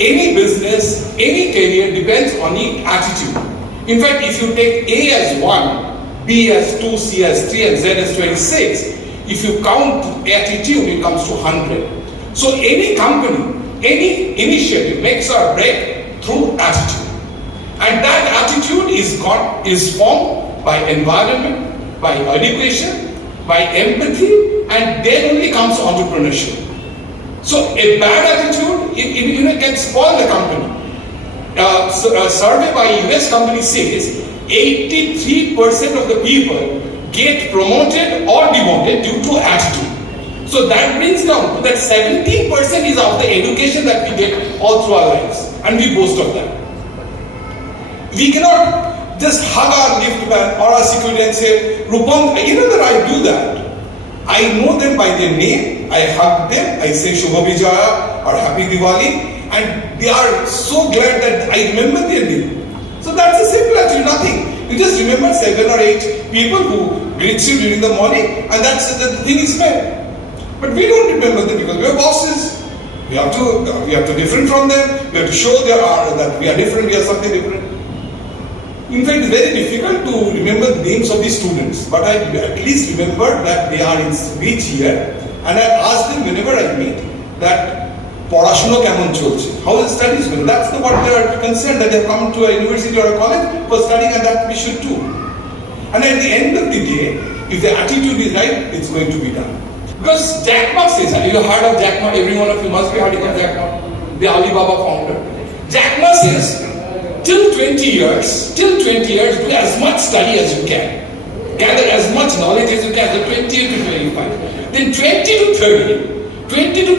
Any business, any career depends on the attitude. In fact, if you take A as 1, B as 2, C as 3 and Z as 26, if you count attitude, it comes to 100. So any company, any initiative makes or break through attitude. And that attitude is formed by environment, by education, by empathy, and then only comes entrepreneurship. So a bad attitude it can spoil the company. A survey by a US company says 83% of the people get promoted or demoted due to attitude. So that brings down to that 17% is of the education that we get all through our lives, and we boast of that. We cannot just hug our lift man or our security and say, Rupam, you know that I do that. I know them by their name, I hug them, I say Shubha Vijaya or Happy Diwali, and they are so glad that I remember their name. So that's a simple attitude, nothing. You just remember 7 or 8 people who greet you during the morning, and that's the thing is made. But we don't remember them because we are bosses. We have to different from them. We have to show that we are different, we are something different. In fact, it's very difficult to remember the names of the students, but I at least remember that they are in which year, and I ask them whenever I meet that Porashuno Kamon Cholche, how the studies going? That's what they are concerned, that they have come to a university or a college for studying, and that we should do. And at the end of the day, if the attitude is right, it's going to be done. Because Jack Ma says, have you heard of Jack Ma? Every one of you must be heard of Jack Ma, the Alibaba founder. Jack Ma says, till 20 years, do as much study as you can. Gather as much knowledge as you can, so 20 to 25. Then 20 to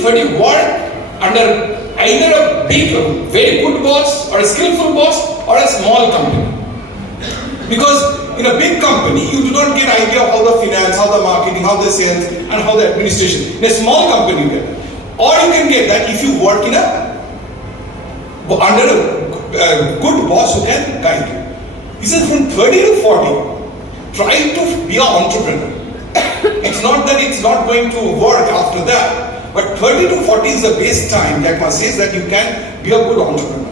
30 work under either a big, very good boss, or a skillful boss, or a small company. Because in a big company, you do not get idea of how the finance, how the marketing, how the sales, and how the administration. In a small company, you get that. Or you can get that if you work in under a good boss who can guide you. He says from 30 to 40, try to be an entrepreneur. It's not that it's not going to work after that, but 30 to 40 is the best time, Jack Ma says, that you can be a good entrepreneur.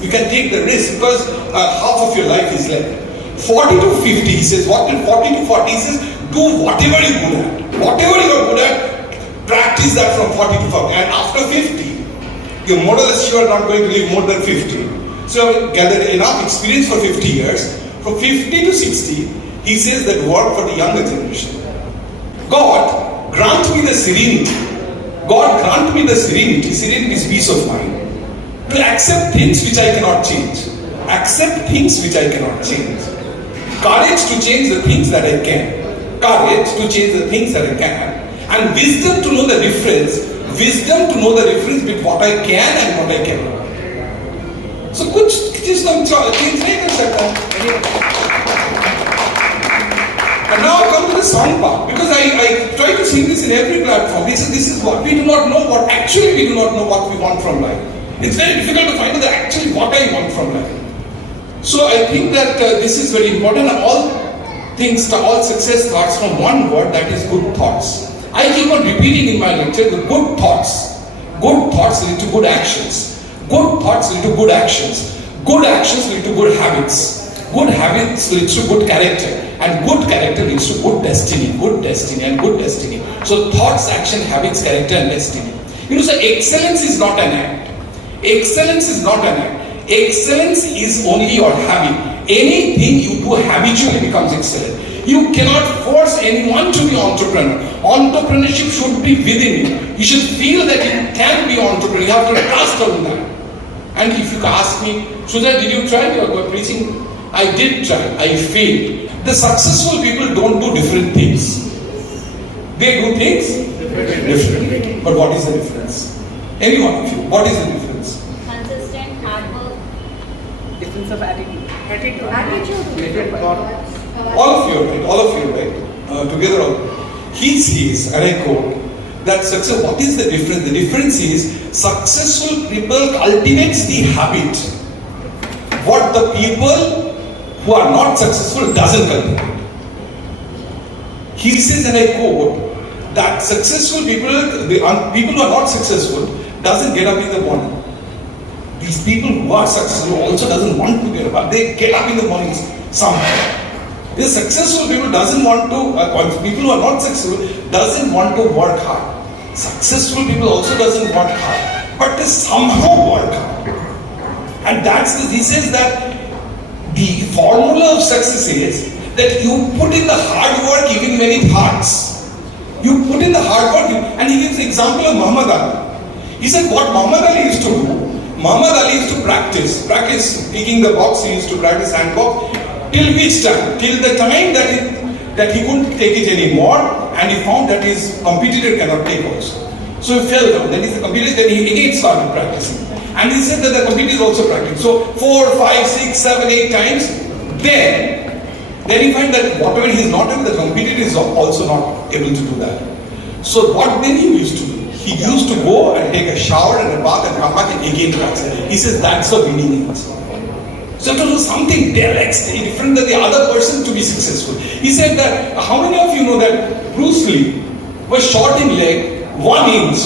You can take the risk because half of your life is left. 40 to 50, he says, 40 to 40, he says, do whatever you're good at. Whatever you're good at, practice that from 40 to 40. And after 50, you're more or less sure not going to live more than 50. So gathered enough experience for 50 years. From 50 to 60, he says that work for the younger generation. God, grant me the serenity. God, grant me the serenity. Serenity is peace of mind. To accept things which I cannot change. Accept things which I cannot change. Courage to change the things that I can. Courage to change the things that I can. And wisdom to know the difference. Wisdom to know the difference between what I can and what I cannot. So कुछ चीज तो change नहीं कर सकता. And now I come to the song part, because I try to sing this in every platform. This is what we do not know what we want from life. It's very difficult to find out actually what I want from life. So I think that this is very important. All success starts from one word, that is good thoughts. I keep on repeating in my lecture the good thoughts. Good thoughts lead to good actions. Good thoughts lead to good actions. Good actions lead to good habits. Good habits lead to good character. And good character leads to good destiny. Good destiny and good destiny. So thoughts, action, habits, character and destiny. You know, so excellence is not an act. Excellence is not an act. Excellence is only your habit. Anything you do habitually becomes excellent. You cannot force anyone to be entrepreneur. Entrepreneurship should be within you. You should feel that you can be entrepreneur. You have to trust on that. And if you ask me, Sujoy, did you try your preaching? I did try. I failed. The successful people don't do different things. They do things differently. But what is the difference? Any one of you, what is the difference? Consistent hard work. Difference of attitude. Attitude. All of you, right? Together, he says, and I quote, that success, what is the difference? The difference is, successful people cultivates the habit. What the people who are not successful doesn't cultivate. He says, and I quote, that successful people, the people who are not successful, doesn't get up in the morning These people who are successful also doesn't want to get up, but they get up in the mornings somehow. The successful people doesn't want to, people who are not successful doesn't want to work hard. Successful people also doesn't work hard, but they somehow work hard. And he says that the formula of success is that you put in the hard work even when it hurts. You put in the hard work, and he gives the example of Muhammad Ali. He said what Muhammad Ali used to do, Muhammad Ali used to practice picking the box, he used to practice handbox, till which time? Till the time that he couldn't take it anymore, and he found that his competitor cannot take also. So he fell down, then he again started practicing. And he said that the competitor is also practicing. So 4, 5, 6, 7, 8 times, then he find that whatever he is not able, the competitor is also not able to do that. So what then he used to do? He used to go and take a shower and a bath and come back and again practice. He says that's the winning it. So to do something different than the other person to be successful. He said that, how many of you know that Bruce Lee was short in leg 1 inch.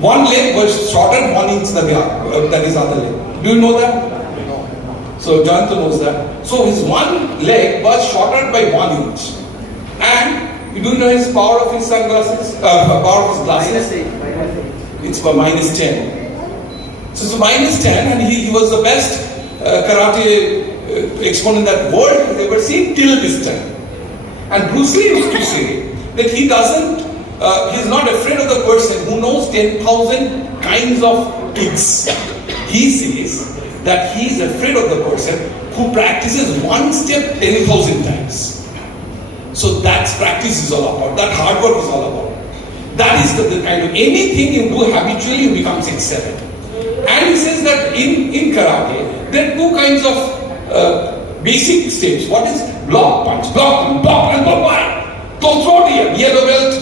One leg was shorter 1 inch than his other leg. Do you know that? So Jonathan knows that. So his one leg was shorter by 1 inch. And you do know his power of his sunglasses? Power of his glasses? It's for -10. So it's -10, and he was the best karate exponent that world has ever seen till this time. And Bruce Lee used to say that he's not afraid of the person who knows 10,000 kinds of tricks. He says that he is afraid of the person who practices one step 10,000 times. So that's practice is all about. That hard work is all about. That is the kind of anything you do habitually, you become 6, 7. And he says that in karate, there are 2 kinds of basic steps. What is block, punch, block, and block. So throughout here, yellow belt,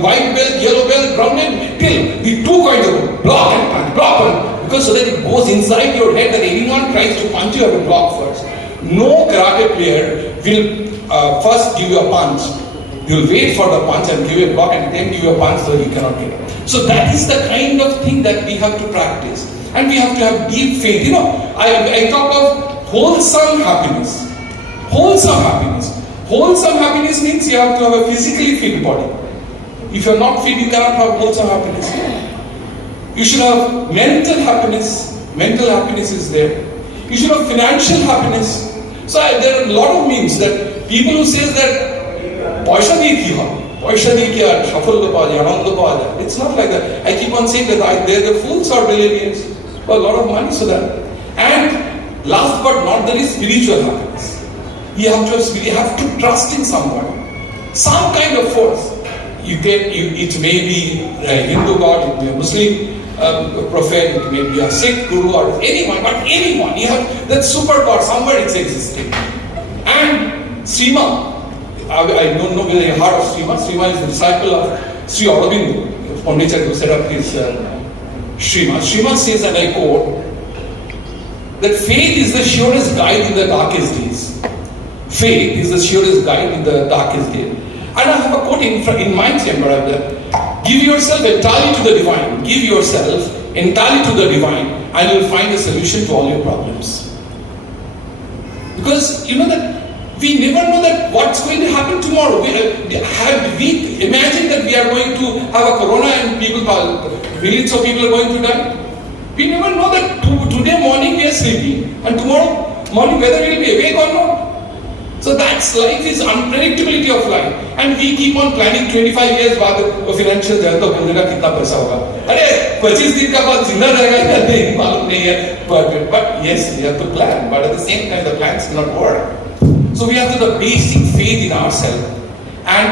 white belt, yellow belt, brown belt, till the 2 kinds of block and punch, because so that it goes inside your head that anyone tries to punch you, have to block first. No karate player will first give you a punch. You will wait for the punch and give you a block and then give you a punch so you cannot get it. So that is the kind of thing that we have to practice. And we have to have deep faith. You know, I talk of wholesome happiness. Wholesome happiness. Wholesome happiness means you have to have a physically fit body. If you are not fit, you cannot have wholesome happiness. You should have mental happiness. Mental happiness is there. You should have financial happiness. So there are a lot of memes that people who says that paisa diye ki hobe, paisa diye ki ar safalta pawa jay, ananda pawa jay. It's not like that. I keep on saying that they're the fools or billionaires for a lot of money so that. And last but not the least, spiritual happiness. You have to trust in someone, some kind of force. It may be a Hindu god, it may be a Muslim prophet, it may be a Sikh guru or anyone, but anyone. You have that super power, somewhere it's existing. And Srima, I don't know whether you heard of Srima. Srima is the disciple of Sri Aurobindo, Pondicherry, who set up his Srima. Srima says, and I quote, that faith is the surest guide in the darkest days. Faith is the surest guide in the darkest day. And I have a quote in my chamber of that. Give yourself entirely to the divine. Give yourself entirely to the divine, and you will find a solution to all your problems. Because you know that we never know that what's going to happen tomorrow. We imagine that we are going to have a corona and millions of people are going to die. We never know that today morning we are sleeping, and tomorrow morning whether we will be awake or not. So that's life is unpredictability of life, and we keep on planning 25 years बाद financial जरूरत तो बोलेगा कितना पैसा होगा. अरे 25 दिन का बाद जिंदा रहेगा या नहीं मालूम नहीं है. But yes, we have to plan, but at the same time the plans will not work. So we have to have the basic faith in ourselves and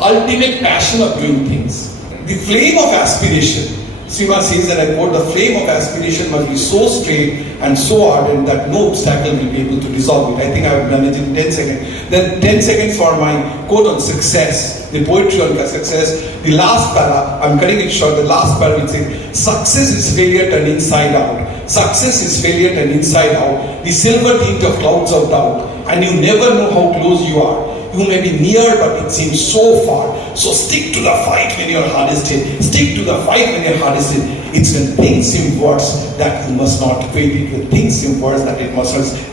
ultimate passion of doing things. The flame of aspiration. Srima says that I quote, the flame of aspiration must be so straight and so ardent that no obstacle will be able to dissolve it. I think I have done it in 10 seconds. Then 10 seconds for my quote on success, the poetry on success. The last para, I'm cutting it short, the last para will say, success is failure turned inside out. Success is failure turned inside out. The silver tint of clouds of doubt. And you never know how close you are. You may be near, but it seems so far. So stick to the fight when your hardest hit. Stick to the fight when your hardest hit. It's when things seem worse that you must not fail. It when things seem worse that it must not